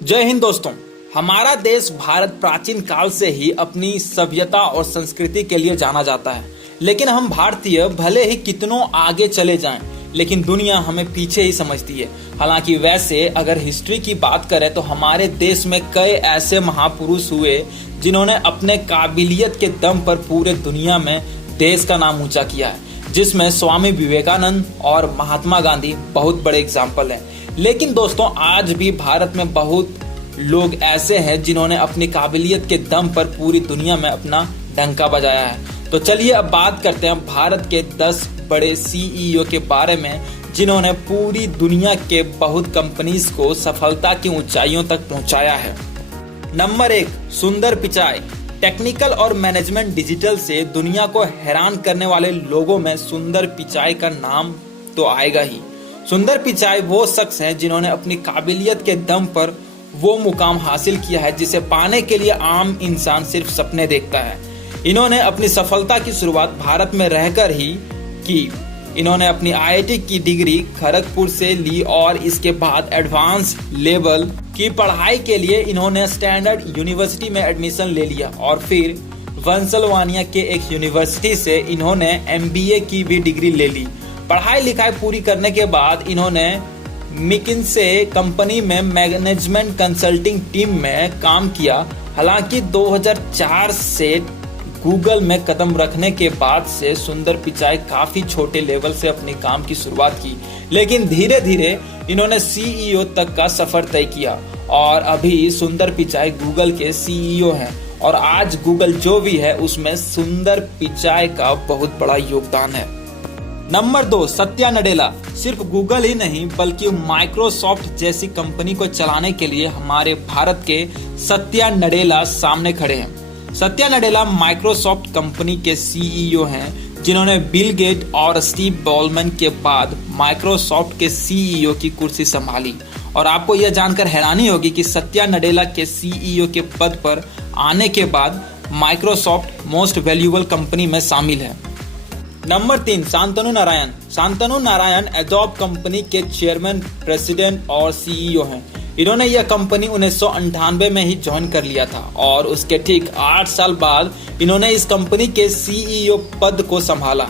जय हिंद दोस्तों। हमारा देश भारत प्राचीन काल से ही अपनी सभ्यता और संस्कृति के लिए जाना जाता है। लेकिन हम भारतीय भले ही कितनों आगे चले जाएं, लेकिन दुनिया हमें पीछे ही समझती है। हालांकि वैसे अगर हिस्ट्री की बात करें तो हमारे देश में कई ऐसे महापुरुष हुए जिन्होंने अपने काबिलियत के दम पर पूरे दुनिया में देश का नाम ऊंचा किया है, जिसमें स्वामी विवेकानंद और महात्मा गांधी बहुत बड़े एग्जाम्पल हैं। लेकिन दोस्तों, आज भी भारत में बहुत लोग ऐसे हैं जिन्होंने अपनी काबिलियत के दम पर पूरी दुनिया में अपना डंका बजाया है। तो चलिए अब बात करते हैं भारत के 10 बड़े सीईओ के बारे में जिन्होंने पूरी दुनिया के बहुत कंपनीज को सफलता की ऊंचाइयों तक पहुंचाया है। नंबर 1, सुंदर पिचाई। टेक्निकल और मैनेजमेंट डिजिटल से दुनिया को हैरान करने वाले लोगों में सुंदर पिचाई का नाम तो आएगा ही। सुंदर पिचाई वो शख्स हैं जिन्होंने अपनी काबिलियत के दम पर वो मुकाम हासिल किया है जिसे पाने के लिए आम इंसान सिर्फ सपने देखता है। इन्होंने अपनी सफलता की शुरुआत भारत में रहकर ही की। इन्होंने अपनी आईआईटी की डिग्री खड़गपुर से ली और इसके बाद एडवांस लेवल की पढ़ाई के लिए इन्होंने स्टैंडर्ड यूनिवर्सिटी में एडमिशन ले लिया और फिर पेंसिल्वेनिया के एक यूनिवर्सिटी से इन्होंने एमबीए की भी डिग्री ले ली। पढ़ाई लिखाई पूरी करने के बाद इन्होंने मैकिन्से कंपनी में मैनेजमेंट कंसल्टिंग टीम में काम किया। हालांकि 2004 से गूगल में कदम रखने के बाद से सुंदर पिचाई काफी छोटे लेवल से अपने काम की शुरुआत की, लेकिन धीरे धीरे इन्होंने सीईओ तक का सफर तय किया और अभी सुंदर पिचाई गूगल के सीईओ हैं। और आज गूगल जो भी है उसमें सुंदर पिचाई का बहुत बड़ा योगदान है। नंबर 2, सत्या नडेला। सिर्फ गूगल ही नहीं बल्कि माइक्रोसॉफ्ट जैसी कंपनी को चलाने के लिए हमारे भारत के सत्या नडेला सामने खड़े हैं। सत्या नडेला माइक्रोसॉफ्ट कंपनी के सीईओ हैं जिन्होंने बिल गेट और स्टीव बॉलमैन के बाद माइक्रोसॉफ्ट के सीईओ की कुर्सी संभाली। और आपको यह जानकर हैरानी होगी कि सत्या नडेला के सीईओ के पद पर आने के बाद माइक्रोसॉफ्ट मोस्ट वैल्यूएबल कंपनी में शामिल है। Number 3, Shantanu Narayan. Shantanu Narayan adobe company के चेयरमैन, प्रेसिडेंट और सीईओ हैं। इन्होंने यह कंपनी 1998 में ही ज्वाइन कर लिया था और उसके ठीक 8 साल बाद इन्होंने इस कंपनी के सीईओ पद को संभाला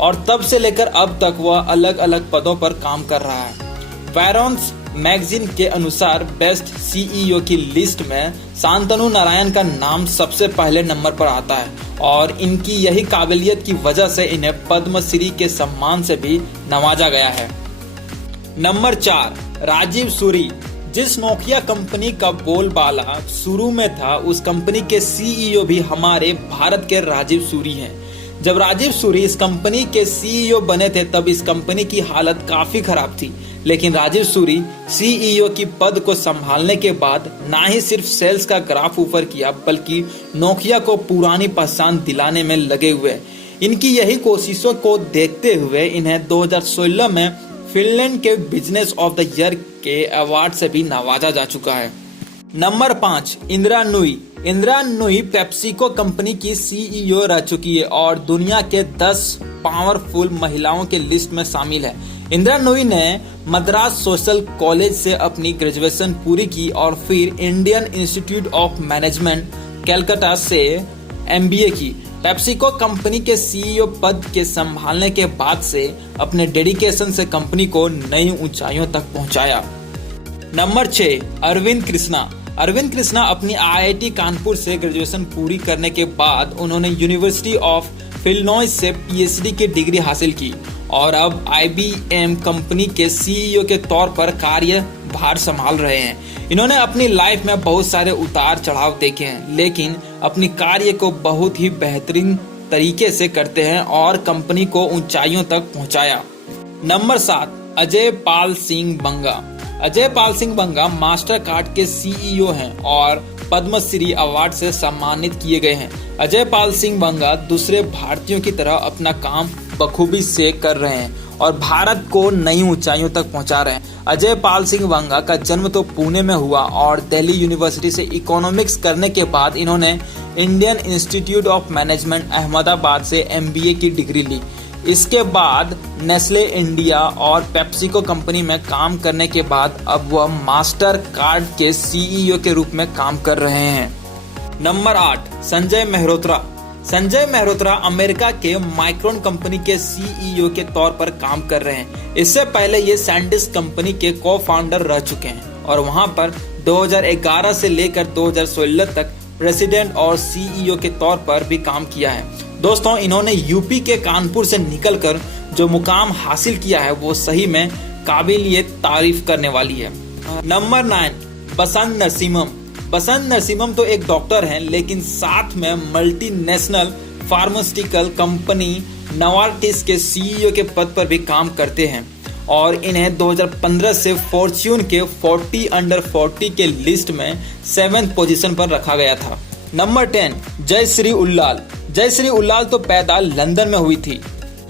और तब से लेकर अब तक वह अलग अलग पदों पर काम कर रहा है। वैरोन्स मैगजीन के अनुसार बेस्ट सीईओ की लिस्ट में शांतनु नारायण का नाम सबसे पहले नंबर पर आता है और इनकी यही काबिलियत की वजह से इन्हें पद्मश्री के सम्मान से भी नवाजा गया है। नंबर 4, राजीव सूरी। जिस नोकिया कंपनी का बोलबाला शुरू में था उस कंपनी के सीईओ भी हमारे भारत के राजीव सूरी हैं। जब राजीव सूरी इस कंपनी के सीईओ बने थे तब इस कंपनी की हालत काफी खराब थी, लेकिन राजीव सूरी सीईओ की पद को संभालने के बाद ना ही सिर्फ सेल्स का ग्राफ ऊपर किया बल्कि नोकिया को पुरानी पहचान दिलाने में लगे हुए। इनकी यही कोशिशों को देखते हुए इन्हें 2016 में फिनलैंड के बिजनेस ऑफ द ईयर के अवार्ड से भी नवाजा जा चुका है। Number 5, Indira Nooyi. Indira Nooyi PepsiCo company की सीईओ रह चुकी है और दुनिया के 10 पावरफुल महिलाओं के लिस्ट में शामिल है। इंदिरा नूई ने मद्रास सोशल कॉलेज से अपनी ग्रेजुएशन पूरी की और फिर Indian institute of management Calcutta से एमबीए की। पेप्सिको कंपनी के सीईओ पद के संभालने के बाद से अपने डेडिकेशन से कंपनी को नई ऊंचाइयों तक पहुंचाया। नंबर 6, अरविंद कृष्णा। अरविंद कृष्णा अपनी आईआईटी कानपुर से ग्रेजुएशन पूरी करने के बाद उन्होंने यूनिवर्सिटी ऑफ इलिनॉइस से पीएचडी की डिग्री हासिल की और अब आईबीएम कंपनी के सीईओ के तौर पर कार्यभार संभाल रहे हैं। इन्होंने अपनी लाइफ में बहुत सारे उतार चढ़ाव देखे हैं, लेकिन अपनी कार्य को बहुत ही बेहतरीन तरीके से करते हैं और कंपनी को ऊंचाइयों तक पहुंचाया। नंबर 7, अजय पाल सिंह बंगा। अजय पाल सिंह बंगा मास्टर कार्ड के सीईओ हैं और पद्मश्री अवार्ड से सम्मानित किए गए हैं। अजय पाल सिंह बंगा दूसरे भारतीयों की तरह अपना काम बखूबी से कर रहे हैं और भारत को नई ऊंचाइयों तक पहुंचा रहे हैं। अजय पाल सिंह बंगा का जन्म तो पुणे में हुआ और दिल्ली यूनिवर्सिटी से इकोनॉमिक्स करने के बाद इन्होंने Indian institute of management Ahmedabad से एमबीए की डिग्री ली। इसके बाद नेस्ले इंडिया और पेप्सिको कंपनी में काम करने के बाद अब वह मास्टर कार्ड के सीईओ के रूप में काम कर रहे हैं। नंबर 8, संजय मेहरोत्रा। संजय मेहरोत्रा अमेरिका के माइक्रोन कंपनी के सीईओ के तौर पर काम कर रहे हैं। इससे पहले ये सैंडिस्क कंपनी के को फाउंडर रह चुके हैं और वहां पर 2011 से लेकर 2016 तक प्रेसिडेंट और सीईओ के तौर पर भी काम किया है। दोस्तों, इन्होंने यूपी के कानपुर से निकलकर जो मुकाम हासिल किया है वो सही में काबिलियत तारीफ करने वाली है। नंबर 9, बसंत नरसिम्हम। बसंत नरसिम्हम तो एक डॉक्टर हैं, लेकिन साथ में मल्टीनेशनल फार्मास्यूटिकल कंपनी नवार्टिस के सीईओ के पद पर भी काम करते हैं और इन्हें 2015 से फॉर्च्यून के 40 अंडर 40 के लिस्ट में 7th पोजीशन पर रखा गया था। नंबर 10, जयश्री उल्लाल। जयश्री उल्लाल तो पैदा लंदन में हुई थी,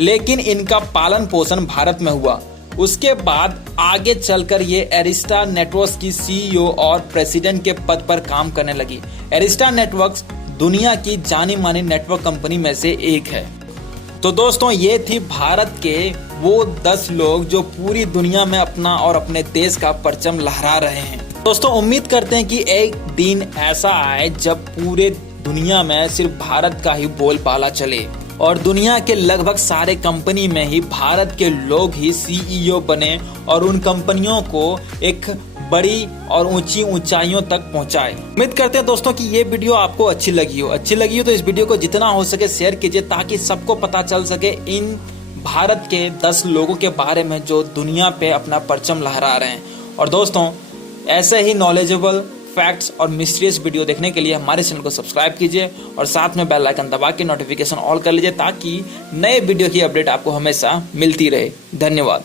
लेकिन इनका पालन पोषण भारत में हुआ। उसके बाद आगे चलकर ये एरिस्टा नेटवर्क्स की सीईओ और प्रेसिडेंट के पद पर काम करने लगी। एरिस्टा नेटवर्क्स दुनिया की जानी मानी नेटवर्क कंपनी में से एक है। तो दोस्तों, ये थी भारत के वो 10 लोग जो पूरी दुनिया में अपना और अपने देश का परचम लहरा रहे हैं। दोस्तों, उम्मीद करते हैं कि एक दिन ऐसा आए जब पूरे दुनिया में सिर्फ भारत का ही बोलबाला चले और दुनिया के लगभग सारे कंपनी में ही भारत के लोग ही सीईओ बने और उन कंपनियों को एक बड़ी और ऊंची ऊंचाइयों तक पहुंचाए। उम्मीद करते हैं दोस्तों कि ये वीडियो आपको अच्छी लगी हो तो इस वीडियो को जितना हो सके शेयर कीजिए, ताकि सबको पता चल सके इन भारत के 10 लोगों के बारे में जो दुनिया पे अपना परचम लहरा रहे हैं। और दोस्तों, ऐसे ही नॉलेजेबल फैक्ट्स और मिस्टीरियस वीडियो देखने के लिए हमारे चैनल को सब्सक्राइब कीजिए और साथ में बेल आइकन दबा के नोटिफिकेशन ऑल कर लीजिए, ताकि नए वीडियो की अपडेट आपको हमेशा मिलती रहे। धन्यवाद।